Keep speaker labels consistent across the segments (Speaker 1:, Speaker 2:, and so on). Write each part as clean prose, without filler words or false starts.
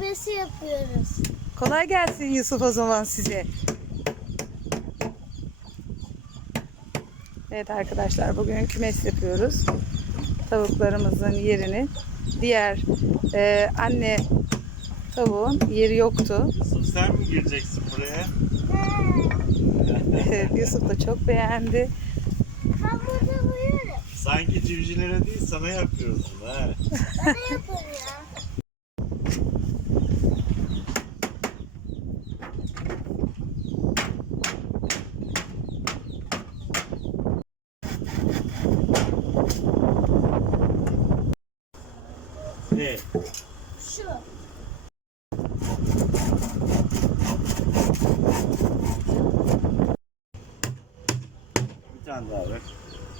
Speaker 1: kümesi yapıyoruz.
Speaker 2: Kolay gelsin Yusuf o zaman size. Evet arkadaşlar, bugün kümes yapıyoruz. Tavuklarımızın yerini, diğer anne tavuğun yeri yoktu.
Speaker 3: Yusuf sen mi gireceksin buraya?
Speaker 2: Evet, Yusuf da çok beğendi.
Speaker 1: Ben burada uyuyorum.
Speaker 3: Sanki civcivlere değil sana yapıyorsun ha.
Speaker 1: Bana yapın ya.
Speaker 3: Ne?
Speaker 1: Şu.
Speaker 3: Bir tane daha ver.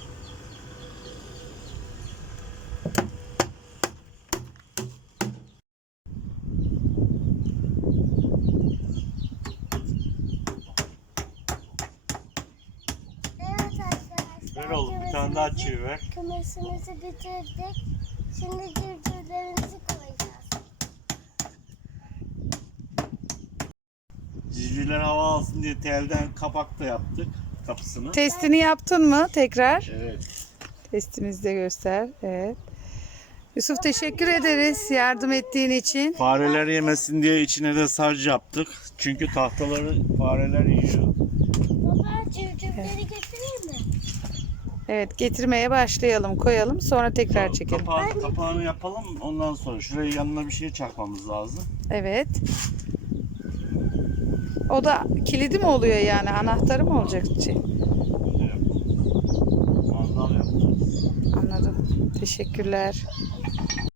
Speaker 1: Evet arkadaşlar.
Speaker 3: Ver oğlum bir tane daha çivi ver.
Speaker 1: Kümesimizi bitirdik. Şimdi civcivlerimizi koyacağız.
Speaker 3: Civcivler hava alsın diye telden kapak da yaptık kapısını.
Speaker 2: Testini yaptın mı tekrar?
Speaker 3: Evet.
Speaker 2: Testimizi de göster. Evet. Yusuf, teşekkür ederiz yardım ettiğin için.
Speaker 3: Fareler yemesin diye içine de sarc yaptık. Çünkü tahtaları fareler yiyor.
Speaker 1: Baba civcivleri getireyim mi?
Speaker 2: Evet, getirmeye başlayalım, koyalım, sonra tekrar çekelim.
Speaker 3: Kapağını yapalım ondan sonra. Şuraya yanına bir şey çakmamız lazım.
Speaker 2: Evet. O da kilidi mi oluyor yani, anahtarı mı olacak?
Speaker 3: Böyle yapalım. Mandal yapacağız.
Speaker 2: Anladım. Teşekkürler.